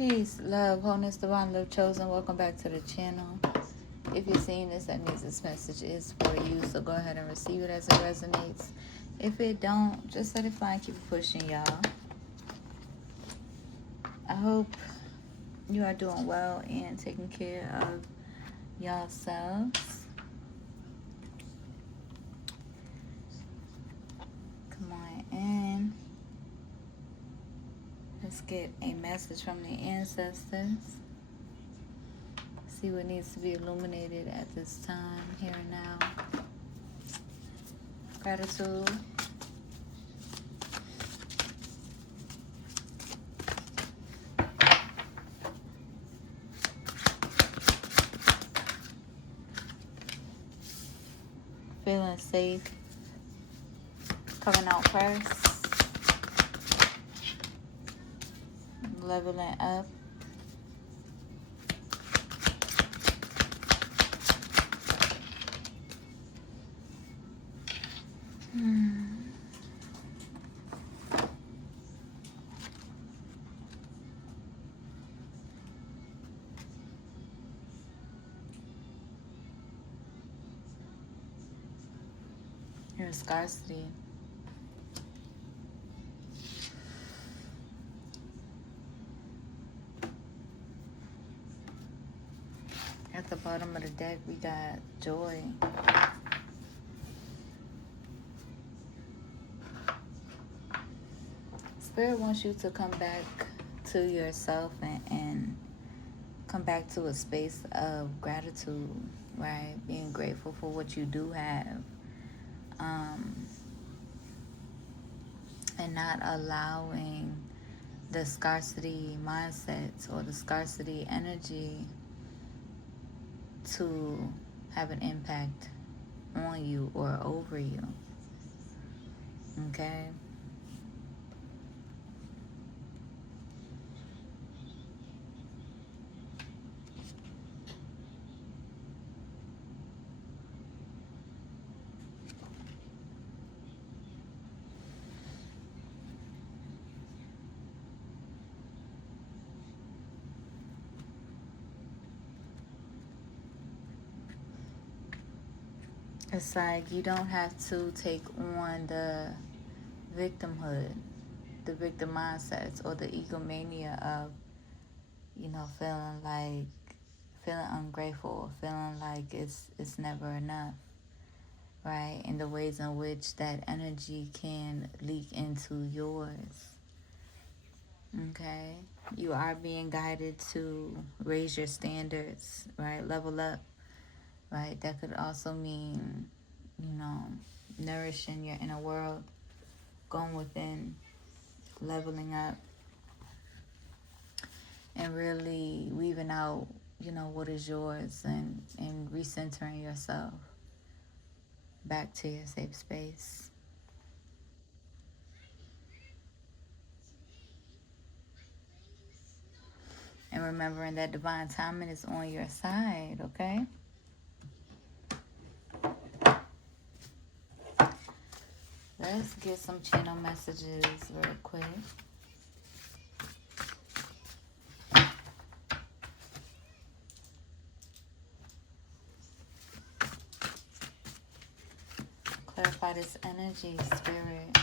Peace, love, wholeness, divine love chosen. Welcome back to the channel. If you're seeing this, that means this message is for you. So go ahead and receive it as it resonates. If it don't, just let it fly and keep it pushing, y'all. I hope you are doing well and taking care of yourselves. Come on in. Let's get a message from the ancestors. See what needs to be illuminated at this time, here and now. Gratitude. Feeling safe. Coming out first. Leveling up. Here's scarcity. At the bottom of the deck, we got joy. Spirit wants you to come back to yourself and come back to a space of gratitude, right? Being grateful for what you do have. And not allowing the scarcity mindsets or the scarcity energy to have an impact on you or over you. Okay? It's like you don't have to take on the victimhood, the victim mindsets, or the egomania of, feeling ungrateful, or feeling like it's never enough, right? And the ways in which that energy can leak into yours. Okay? You are being guided to raise your standards, right? Level up. Right, that could also mean, nourishing your inner world, going within, leveling up, and really weaving out, what is yours and recentering yourself back to your safe space. And remembering that divine timing is on your side, okay? Let's get some channel messages real quick. Clarify this energy, spirit.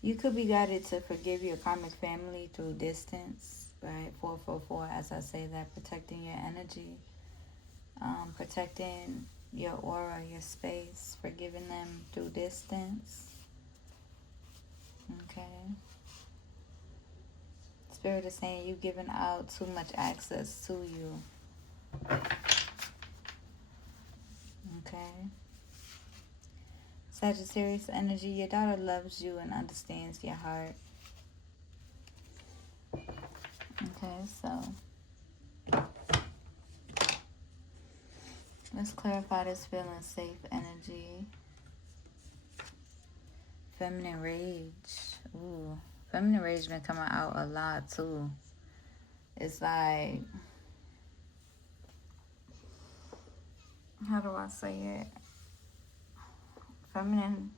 You could be guided to forgive your karmic family through distance, right? 444, as I say that, protecting your energy, protecting your aura, your space, forgiving them through distance. Okay. Spirit is saying you giving out too much access to you. Okay. Sagittarius energy, your daughter loves you and understands your heart. Okay, so let's clarify this feeling safe energy. Feminine rage. Ooh. Feminine rage been coming out a lot too. It's like, how do I say it? Feminine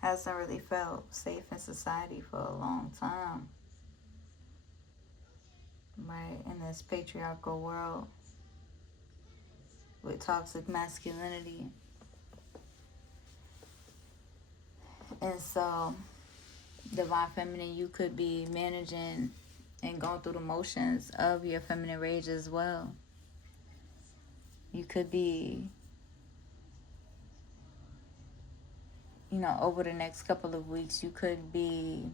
hasn't really felt safe in society for a long time. Right? In this patriarchal world with toxic masculinity. And so, Divine Feminine, you could be managing and going through the motions of your feminine rage as well. You could be, over the next couple of weeks, you could be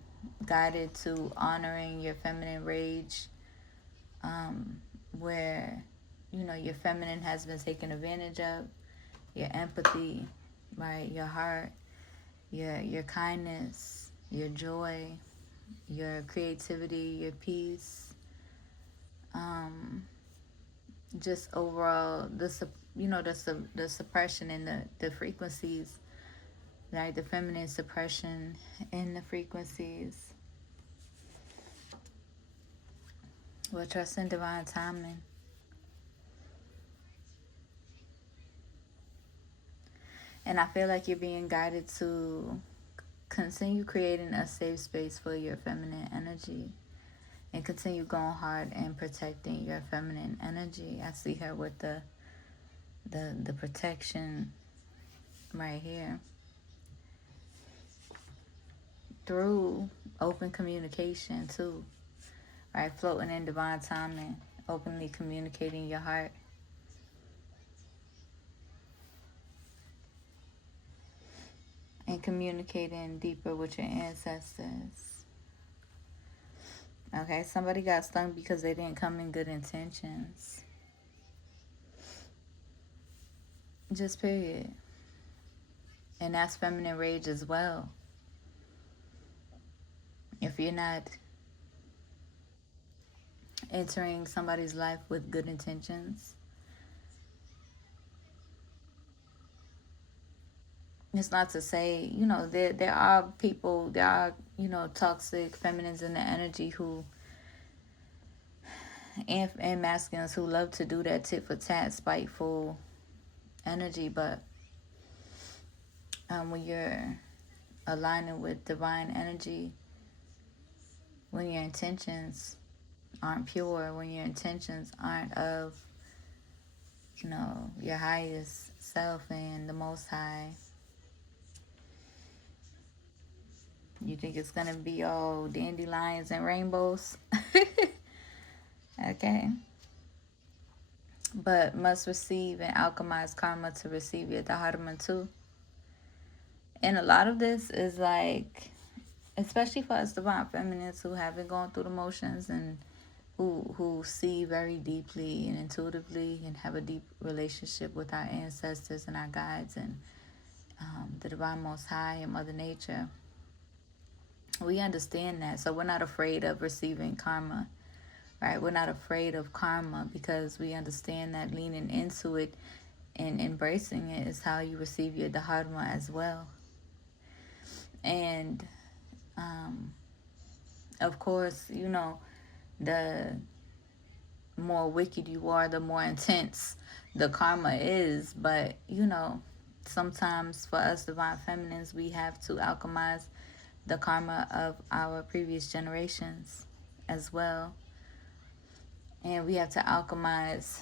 guided to honoring your feminine rage, where, your feminine has been taken advantage of, your empathy, right, your heart, your kindness, your joy, your creativity, your peace, just overall the suppression and the frequencies, right? The feminine suppression in the frequencies. Well, trust in divine timing. And I feel like you're being guided to continue creating a safe space for your feminine energy and continue going hard and protecting your feminine energy. I see her with the protection right here. Through open communication too, right? Floating in divine timing, openly communicating your heart. And communicating deeper with your ancestors. Okay, somebody got stung because they didn't come in good intentions. Just period. And that's feminine rage as well. If you're not entering somebody's life with good intentions, it's not to say, there are people, there are, toxic feminines in the energy who, and masculines who love to do that tit for tat, spiteful energy. But when you're aligning with divine energy, when your intentions aren't pure, when your intentions aren't of, your highest self and the Most High, you think it's going to be all dandelions and rainbows. Okay. But must receive and alchemize karma to receive your dharma too. And a lot of this is like, especially for us divine feminines who haven't gone through the motions and who see very deeply and intuitively and have a deep relationship with our ancestors and our guides and the divine Most High and Mother Nature. We understand that, so we're not afraid of receiving karma, right? We're not afraid of karma because we understand that leaning into it and embracing it is how you receive your dharma as well. And of course, the more wicked you are, the more intense the karma is. But, sometimes for us divine feminines, we have to alchemize the karma of our previous generations as well. And we have to alchemize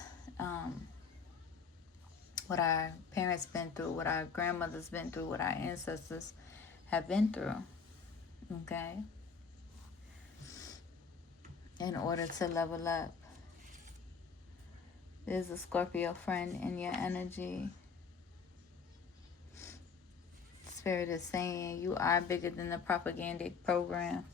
what our parents been through, what our grandmothers been through, what our ancestors have been through. Okay? In order to level up. There's a Scorpio friend in your energy. Spirit is saying you are bigger than the propagandic program.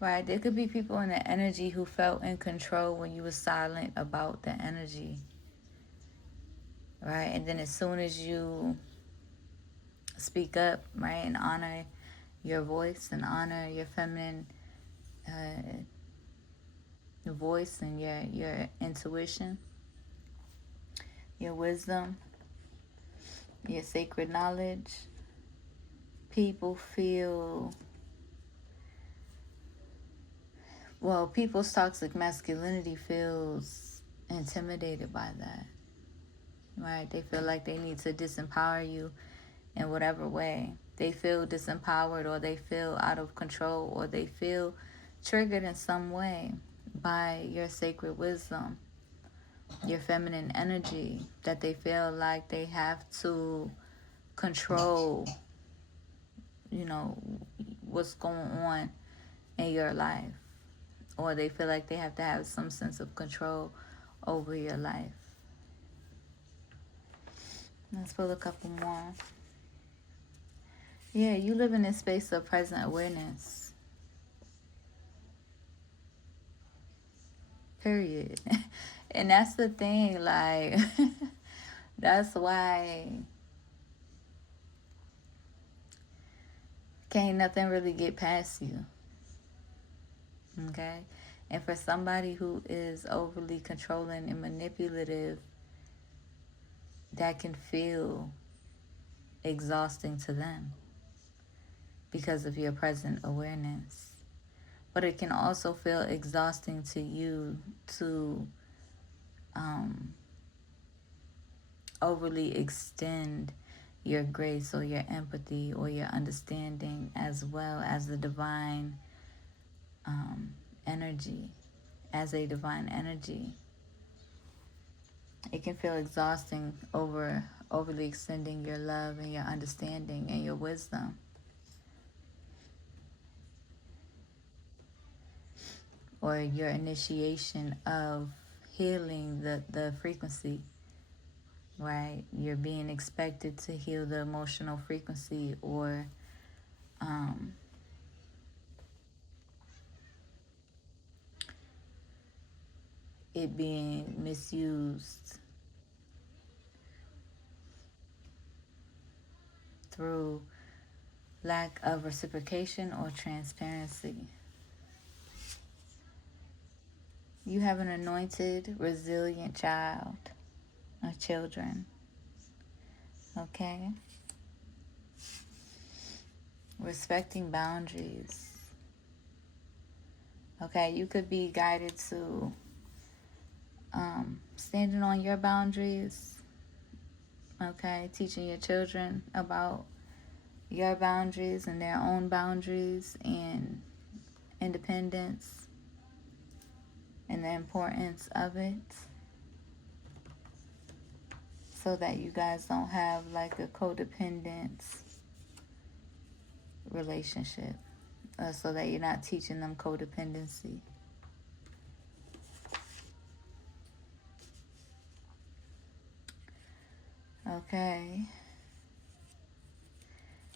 Right? There could be people in the energy who felt in control when you were silent about the energy. Right? And then as soon as you speak up, right, and honor your voice and honor your feminine voice and your intuition, your wisdom, your sacred knowledge, people feel, well, people's toxic masculinity feels intimidated by that, right? They feel like they need to disempower you in whatever way. They feel disempowered, or they feel out of control, or they feel triggered in some way by your sacred wisdom, your feminine energy, that they feel like they have to control, you know, what's going on in your life, or they feel like they have to have some sense of control over your life. Let's pull a couple more. Yeah, you live in this space of present awareness. Period. And that's the thing, like, that's why can't nothing really get past you. Okay? And for somebody who is overly controlling and manipulative, that can feel exhausting to them because of your present awareness. But it can also feel exhausting to you to overly extend your grace or your empathy or your understanding, as well as the divine energy, as a divine energy. It can feel exhausting overly extending your love and your understanding and your wisdom. Or your initiation of healing the frequency, right? You're being expected to heal the emotional frequency, or it being misused through lack of reciprocation or transparency. You have an anointed, resilient child or children. Okay? Respecting boundaries. Okay, you could be guided to standing on your boundaries. Okay, teaching your children about your boundaries and their own boundaries and independence and the importance of it, so that you guys don't have like a codependent relationship, so that you're not teaching them codependency. Okay.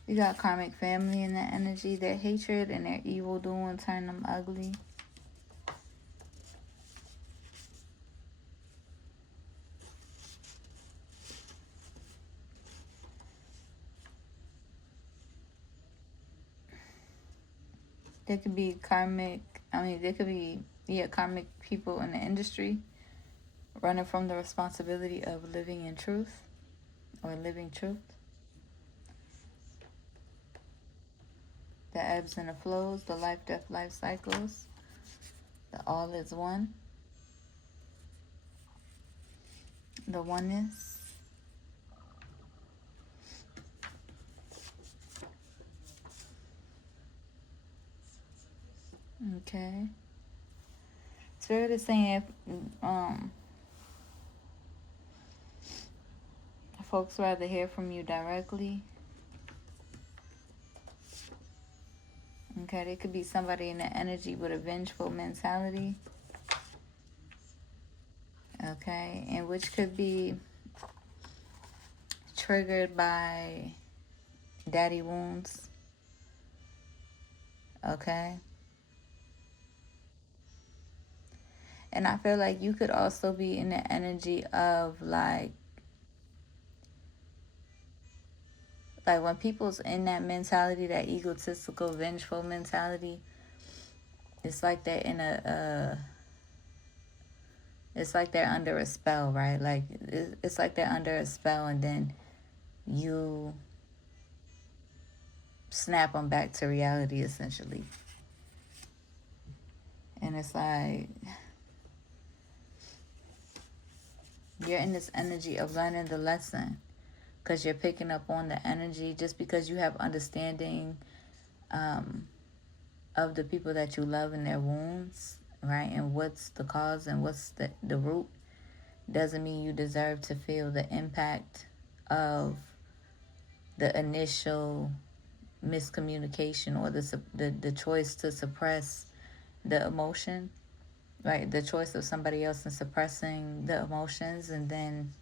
You got karmic family in that energy. Their hatred and their evil doing turn them ugly. There could be karmic people in the industry running from the responsibility of living in truth or living truth. The ebbs and the flows, the life-death life cycles, the all is one, the oneness. Okay. Spirit is saying folks rather hear from you directly. Okay, there could be somebody in the energy with a vengeful mentality. Okay, and which could be triggered by daddy wounds. Okay. And I feel like you could also be in the energy of like when people's in that mentality, that egotistical, vengeful mentality, it's like they're in it's like they're under a spell, right? Like it's like they're under a spell, and then you snap them back to reality, essentially. And it's like you're in this energy of learning the lesson, because you're picking up on the energy, just because you have understanding of the people that you love and their wounds, right? And what's the cause and what's the root, doesn't mean you deserve to feel the impact of the initial miscommunication, or the choice to suppress the emotion, right? The choice of somebody else in suppressing the emotions, and then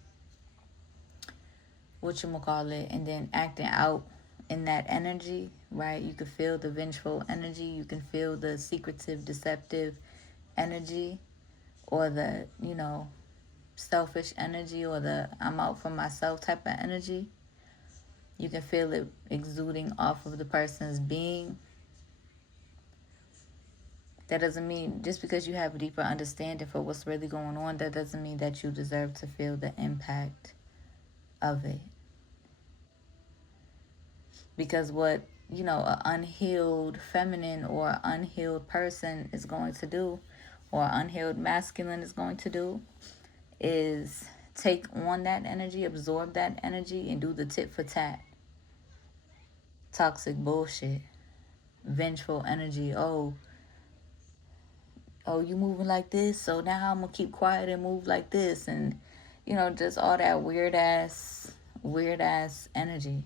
and then acting out in that energy, right? You can feel the vengeful energy, you can feel the secretive, deceptive energy, or the, selfish energy, or the I'm out for myself type of energy. You can feel it exuding off of the person's being. That doesn't mean, just because you have a deeper understanding for what's really going on, that doesn't mean that you deserve to feel the impact of it. Because what, an unhealed feminine or unhealed person is going to do, or unhealed masculine is going to do, is take on that energy, absorb that energy, and do the tit for tat. Toxic bullshit. Vengeful energy. Oh, you moving like this, so now I'm gonna keep quiet and move like this, and just all that weird ass energy.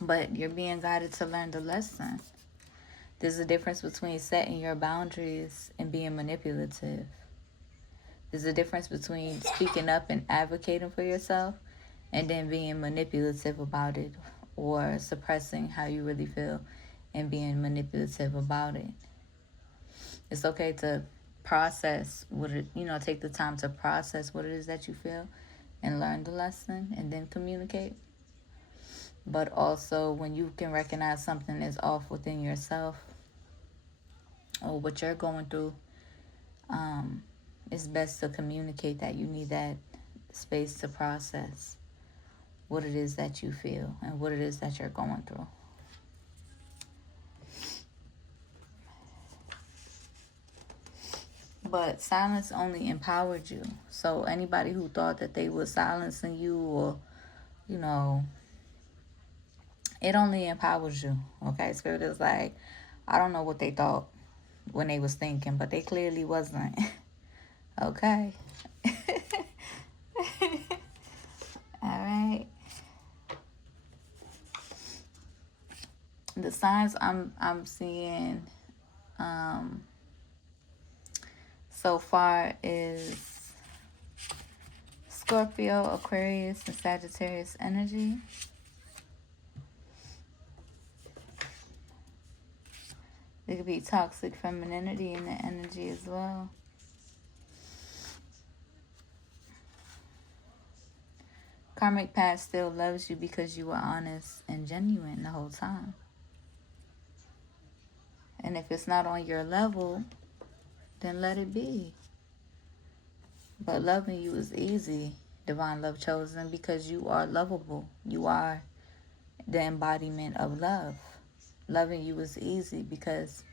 But you're being guided to learn the lesson. There's a difference between setting your boundaries and being manipulative. There's a difference between speaking up and advocating for yourself, and then being manipulative about it, or suppressing how you really feel and being manipulative about it. It's okay to process take the time to process what it is that you feel and learn the lesson, and then communicate. But also, when you can recognize something is off within yourself, or what you're going through, it's best to communicate that you need that space to process what it is that you feel and what it is that you're going through. But silence only empowered you. So anybody who thought that they were silencing you, or, it only empowers you. Okay? Spirit is like, I don't know what they thought when they was thinking, but they clearly wasn't. Okay? All right. The signs I'm seeing so far is Scorpio, Aquarius, and Sagittarius energy. There could be toxic femininity in the energy as well. Karmic past still loves you because you were honest and genuine the whole time. And if it's not on your level, then let it be. But loving you is easy, Divine Love Chosen, because you are lovable. You are the embodiment of love. Loving you is easy because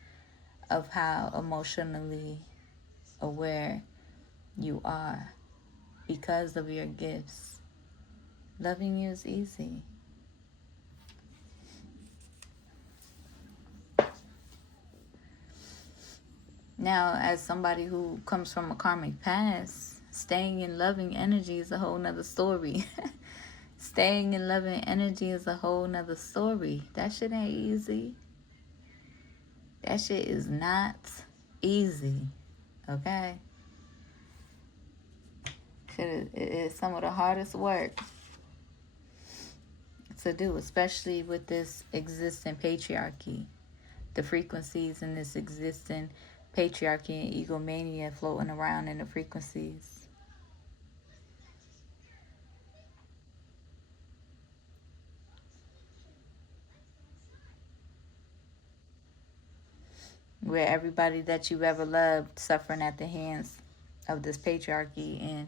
of how emotionally aware you are, because of your gifts. Loving you is easy. Now, as somebody who comes from a karmic past, staying in loving energy is a whole nother story. Staying in loving energy is a whole nother story. That shit ain't easy. That shit is not easy. Okay? It is some of the hardest work to do, especially with this existing patriarchy the frequencies in this existing patriarchy and egomania floating around in the frequencies. Where everybody that you've ever loved suffering at the hands of this patriarchy and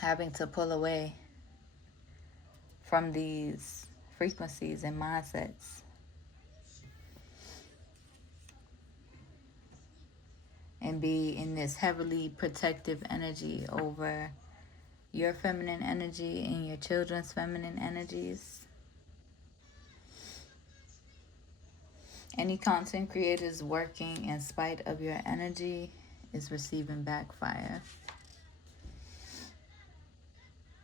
having to pull away from these frequencies and mindsets. And be in this heavily protective energy over your feminine energy and your children's feminine energies. Any content creators working in spite of your energy is receiving backfire.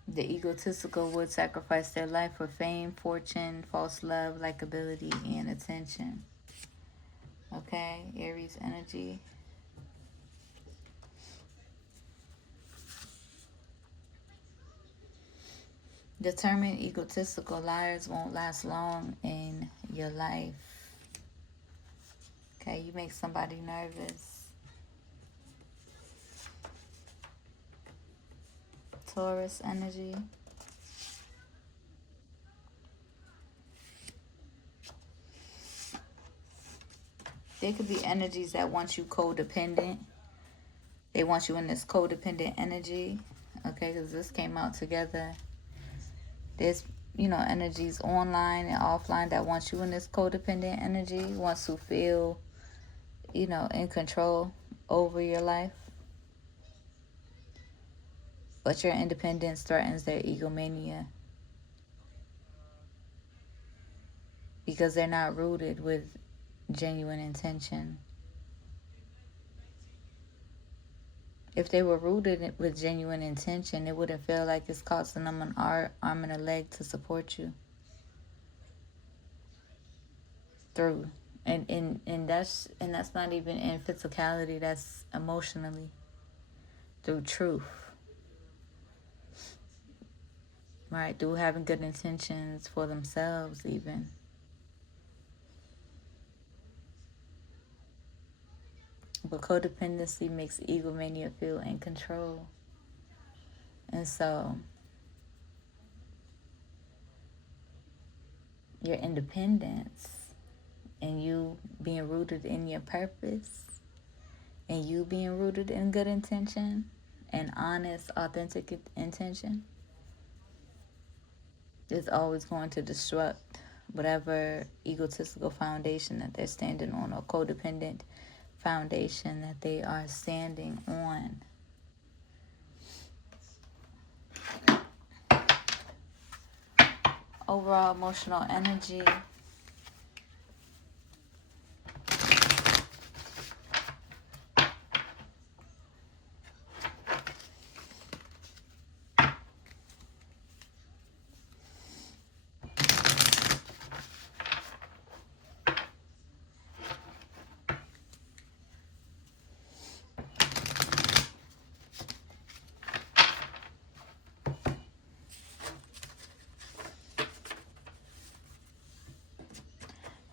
The egotistical would sacrifice their life for fame, fortune, false love, likability, and attention. Okay, Aries energy. Determined egotistical liars won't last long in your life. Okay, you make somebody nervous. Taurus energy. There could be energies that want you codependent. They want you in this codependent energy. Okay, because this came out together. There's, energies online and offline that want you in this codependent energy. Wants to feel, in control over your life. But your independence threatens their egomania. Because they're not rooted with genuine intention. If they were rooted with genuine intention, it wouldn't feel like it's costing them an arm and a leg to support you through. And that's not even in physicality, that's emotionally, through truth. Right? Through having good intentions for themselves even. But codependency makes egomania feel in control. And so your independence and you being rooted in your purpose and you being rooted in good intention and honest, authentic intention is always going to disrupt whatever egotistical foundation that they're standing on, or codependent foundation that they are standing on. Overall emotional energy.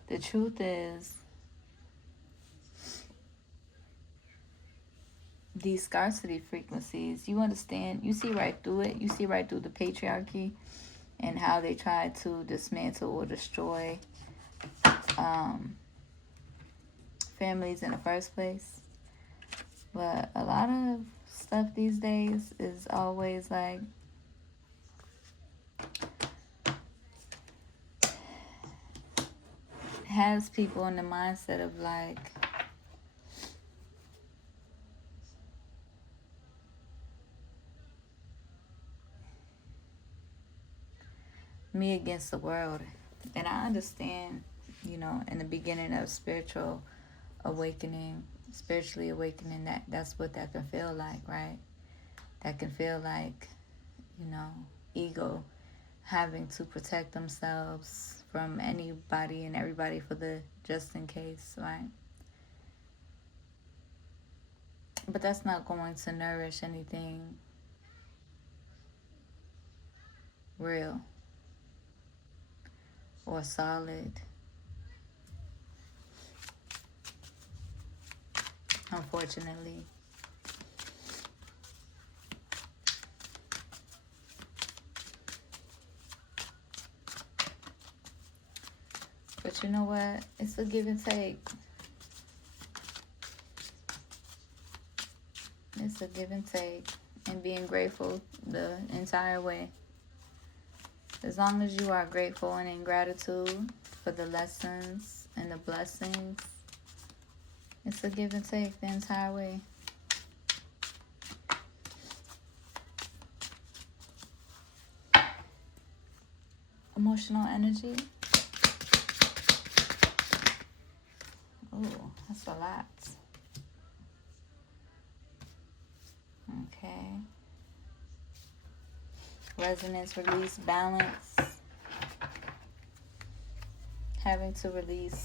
The truth is, these scarcity frequencies, you understand, you see right through it. You see right through the patriarchy and how they try to dismantle or destroy families in the first place. But a lot of stuff these days is always like, has people in the mindset of like, me against the world. And I understand, in the beginning of spiritually awakening, that's what that can feel like, right? That can feel like, ego having to protect themselves from anybody and everybody for the just in case, right? But that's not going to nourish anything real. or solid. Unfortunately. But you know what? It's a give and take. It's a give and take. And being grateful the entire way. As long as you are grateful and in gratitude for the lessons and the blessings, it's a give and take the entire way. Emotional energy. Ooh, that's a lot. Okay. Resonance, release, balance. Having to release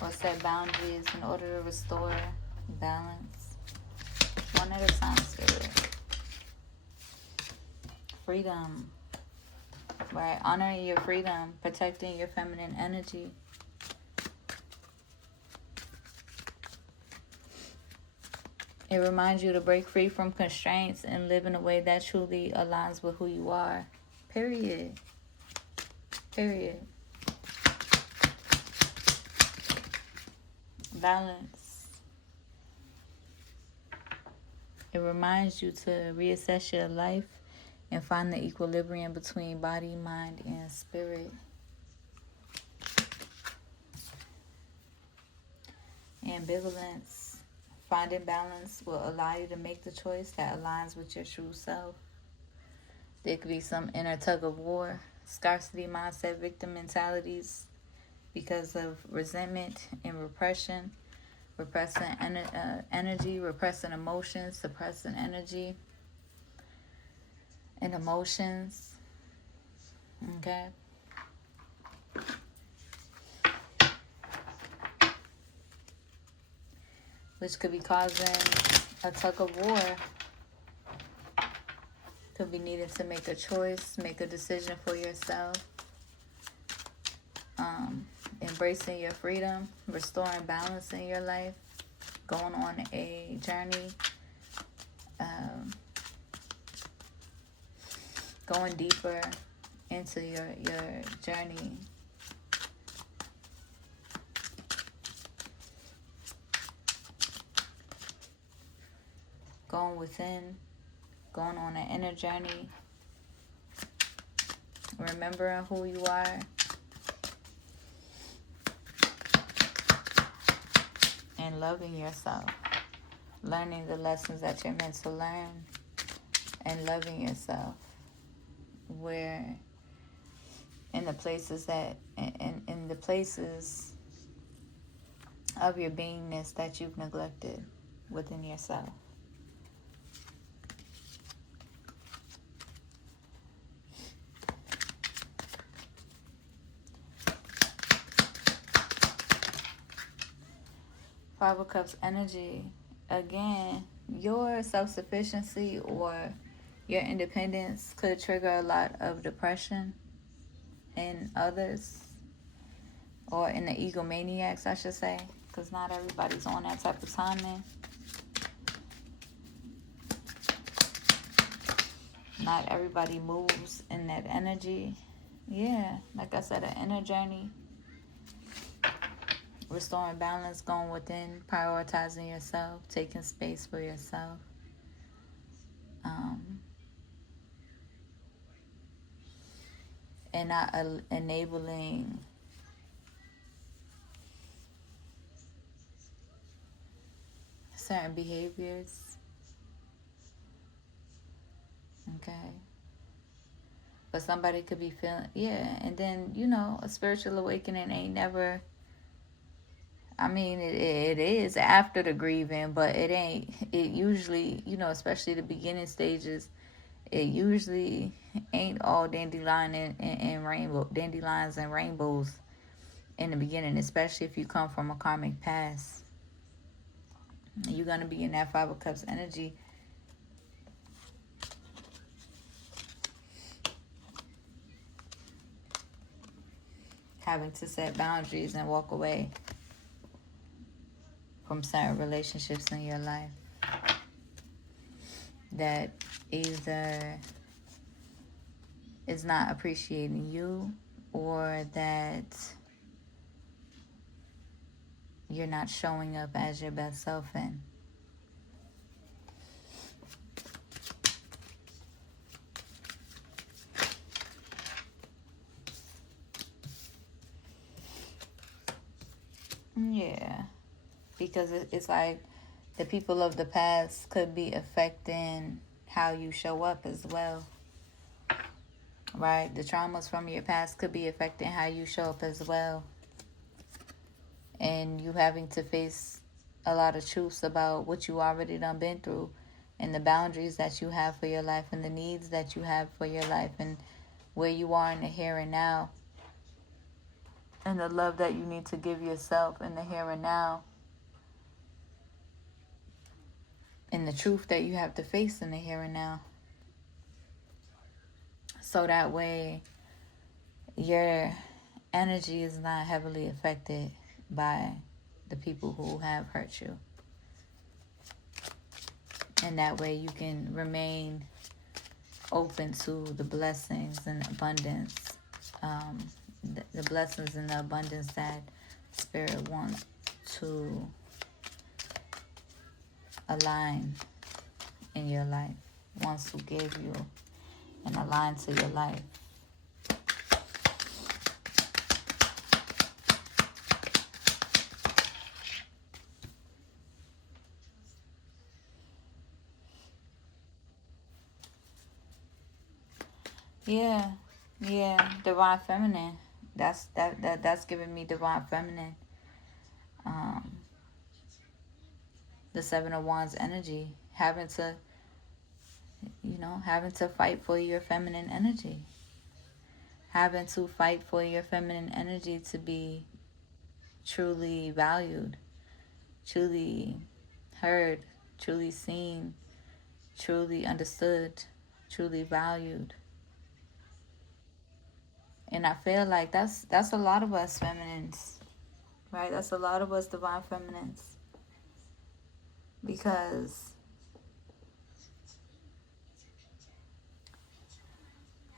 or set boundaries in order to restore balance. One at a time, Spirit. Freedom. Right? Honoring your freedom. Protecting your feminine energy. It reminds you to break free from constraints and live in a way that truly aligns with who you are. Period. Period. Balance. It reminds you to reassess your life and find the equilibrium between body, mind, and spirit. Ambivalence. Finding balance will allow you to make the choice that aligns with your true self. There could be some inner tug of war, scarcity mindset, victim mentalities because of resentment and repression, repressing energy, repressing emotions, suppressing energy and emotions. Okay? Which could be causing a tug of war. Could be needing to make a choice, make a decision for yourself. Embracing your freedom, restoring balance in your life, going on a journey, going deeper into your journey. Going within, going on an inner journey, remembering who you are, and loving yourself, learning the lessons that you're meant to learn, and loving yourself, where in the places that, in the places of your beingness that you've neglected within yourself. Five of Cups energy. Again, your self-sufficiency or your independence could trigger a lot of depression in others, or in the egomaniacs, I should say, because not everybody's on that type of timing. Not everybody moves in that energy. Yeah, like I said, an inner journey. Restoring balance, going within, prioritizing yourself, taking space for yourself. And not enabling certain behaviors. Okay. But somebody could be feeling, and then, a spiritual awakening ain't never, I mean, it is after the grieving, but it usually, especially the beginning stages, it usually ain't all dandelions and rainbows in the beginning, especially if you come from a karmic past. You're going to be in that Five of Cups energy. having to set boundaries and walk away from certain relationships in your life that either is not appreciating you, or that you're not showing up as your best self in. Yeah, because it's like the people of the past could be affecting how you show up as well, right? The traumas from your past could be affecting how you show up as well. And you having to face a lot of truths about what you already done been through, and the boundaries that you have for your life, and the needs that you have for your life, and where you are in the here and now, and the love that you need to give yourself in the here and now, and the truth that you have to face in the here and now. So that way your energy is not heavily affected by the people who have hurt you. And that way you can remain open to the blessings and abundance, the blessings and the abundance that Spirit wants to align in your life, wants to give you and align to your life. Yeah, divine feminine. That's giving me divine feminine. The Seven of Wands energy, having to fight for your feminine energy, having to fight for your feminine energy to be truly valued, truly heard, truly seen, truly understood, truly valued. And I feel like that's a lot of us feminines, right? That's a lot of us divine feminines. Because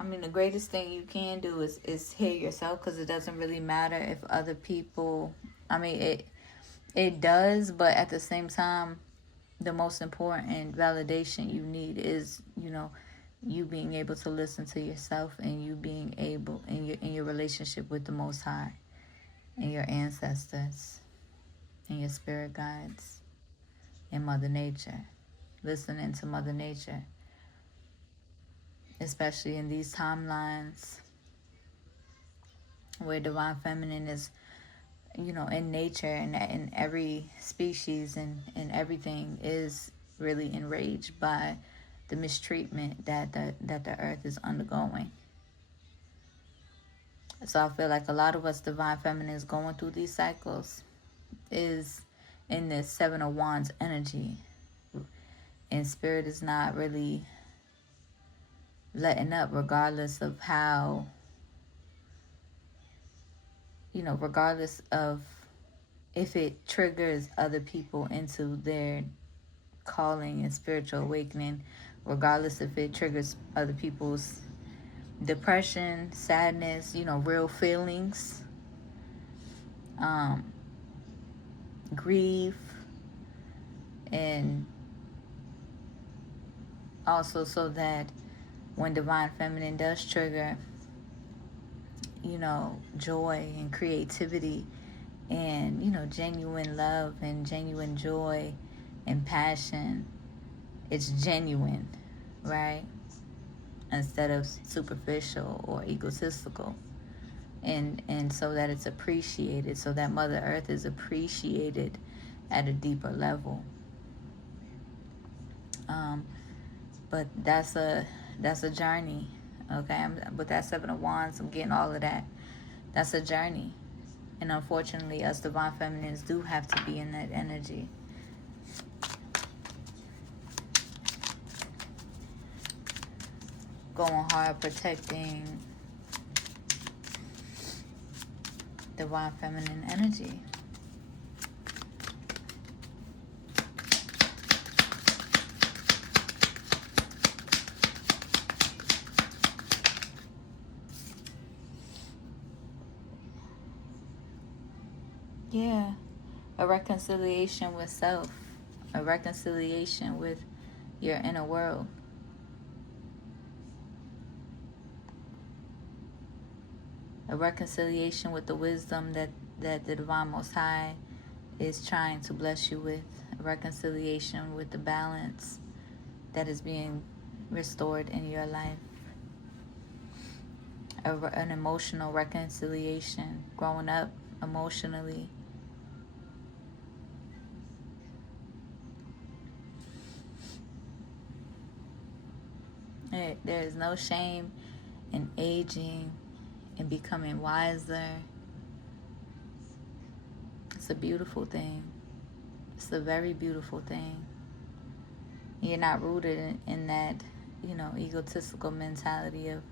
I mean, the greatest thing you can do is hear yourself, because it doesn't really matter if other people, I mean, it does, but at the same time, the most important validation you need is, you being able to listen to yourself, and you being able, in your relationship with the Most High, and your ancestors, and your spirit guides, and Mother Nature. Listening to Mother Nature, especially in these timelines where divine feminine is, in nature, and in every species, and everything is really enraged by the mistreatment that the earth is undergoing. So I feel like a lot of us divine feminines going through these cycles is in this Seven of Wands energy, and Spirit is not really letting up, regardless of how, regardless of if it triggers other people into their calling and spiritual awakening, regardless if it triggers other people's depression, sadness, real feelings, grief, and also so that when divine feminine does trigger, joy and creativity, and genuine love and genuine joy and passion, it's genuine, right? Instead of superficial or egotistical. And so that it's appreciated, so that Mother Earth is appreciated at a deeper level. But that's a journey. Okay, with that Seven of Wands, I'm getting all of that. That's a journey. And unfortunately, us divine feminines do have to be in that energy. Going hard, protecting divine feminine energy. Yeah, a reconciliation with self, a reconciliation with your inner world. A reconciliation with the wisdom that the Divine Most High is trying to bless you with. A reconciliation with the balance that is being restored in your life. An emotional reconciliation, growing up emotionally. There is no shame in aging and becoming wiser. It's a beautiful thing. It's a very beautiful thing. You're not rooted in that, egotistical mentality of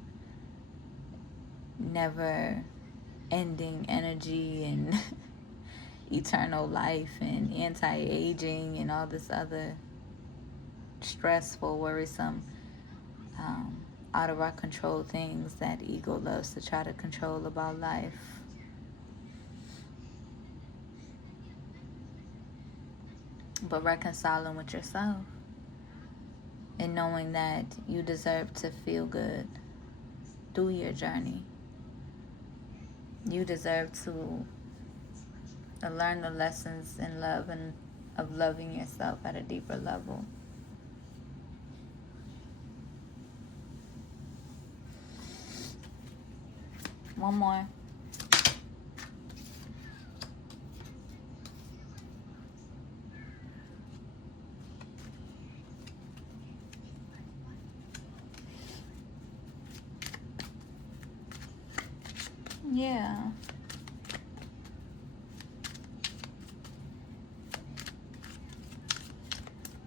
never ending energy and eternal life and anti-aging and all this other stressful, worrisome, out of our control things that ego loves to try to control about life. But reconciling with yourself and knowing that you deserve to feel good through your journey. You deserve to learn the lessons in love and of loving yourself at a deeper level. One more. Yeah.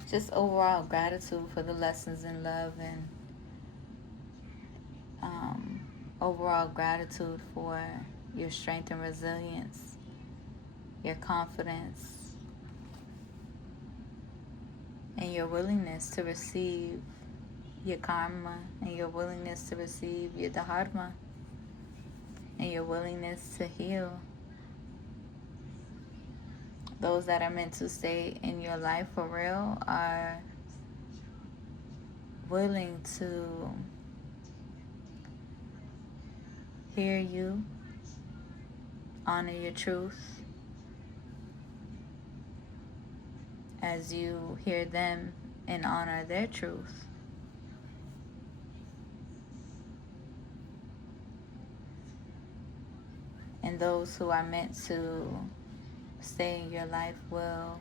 Just overall gratitude for the lessons in love and overall gratitude for your strength and resilience, your confidence, and your willingness to receive your karma, and your willingness to receive your dharma, and your willingness to heal. Those that are meant to stay in your life for real are willing to hear you, honor your truth as you hear them and honor their truth. And those who are meant to stay in your life will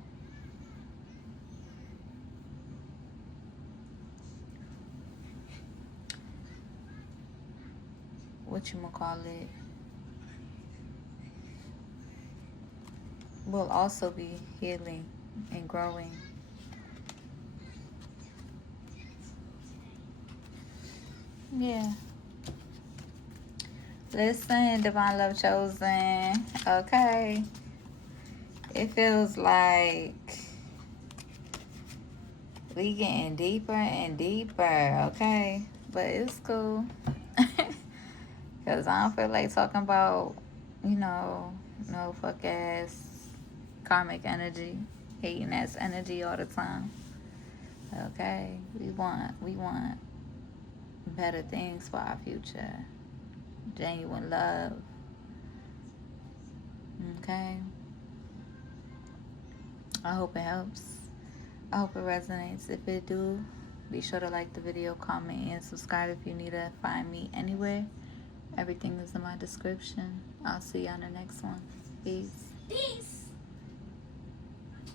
will also be healing and growing. Yeah. Listen, Divine Love Chosen. Okay. It feels like we getting deeper and deeper, okay? But it's cool. Because I don't feel like talking about, no fuck ass karmic energy, hating ass energy all the time. Okay? We want better things for our future. Genuine love. Okay? I hope it helps. I hope it resonates. If it do, be sure to like the video, comment, and subscribe if you need to find me anywhere. Everything is in my description. I'll see you on the next one. Peace.